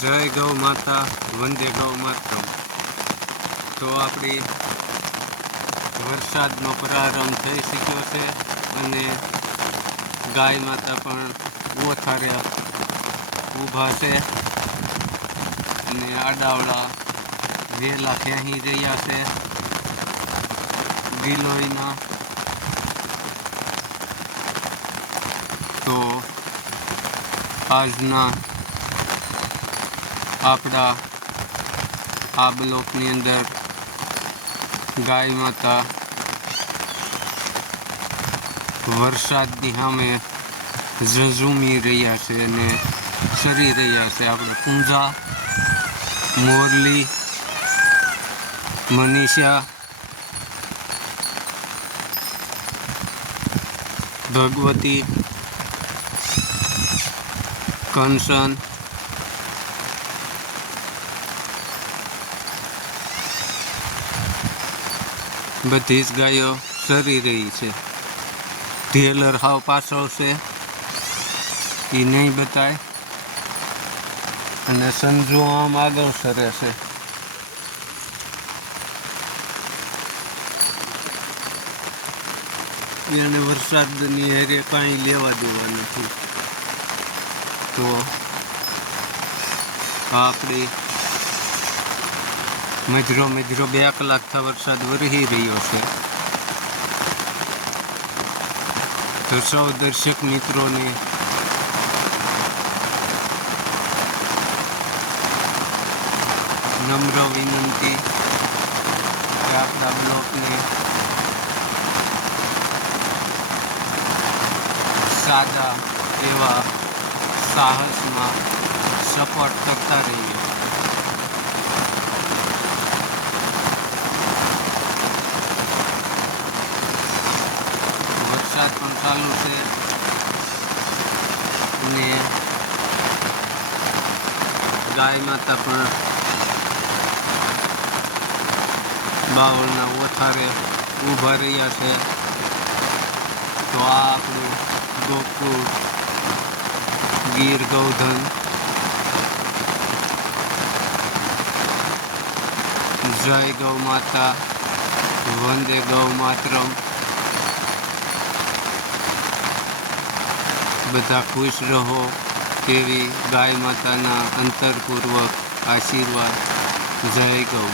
જય ગૌ માતા, વંદે ગૌ માતા તો આપણી વરસાદનો પ્રારંભ થઈ શક્યો છે અને ગાય માતા પણ ઓથારે ઊભા છે અને આડાવડા વેલા ક્યાંય રહ્યા છે. ગિલોઈના તો આજના આપણા આ બ્લોકની અંદર ગાય માતા વરસાદની સામે ઝઝૂમી રહ્યા છે અને સરી રહ્યા છે. આપણે પૂંજા, મોરલી, મનીષા, ભગવતી, કંસન બધી જ ગાયો સરી રહી છે. ઢેલર હાવ પાછો છે. એ નહીં બતાય. અને સંજુ આમ આગળ સરે છે. એને વરસાદની હેરે કાંઈ લેવા દેવા નથી તો આપણી મજરો મજરો બે કલાકથી વરસાદ વરસી રહ્યો છે. તો સૌ દર્શક મિત્રોને નમ્ર વિનંતી કે આપણા બ્લોકને સાદા એવા સાહસમાં સપોર્ટ કરતા રહીએ વરસાદ પણ ચાલુ છે. અને ગાય માતા પણ બાવળના ઓથારે ઊભા રહ્યા છે. તો આ આપણું ગોકુળ ગીર ગૌધન જય ગૌ માતા, વંદે ગૌ માતરમ. બધા ખુશ રહો તેવી ગાય માતાના અંતરપૂર્વક આશીર્વાદ. જય ગૌ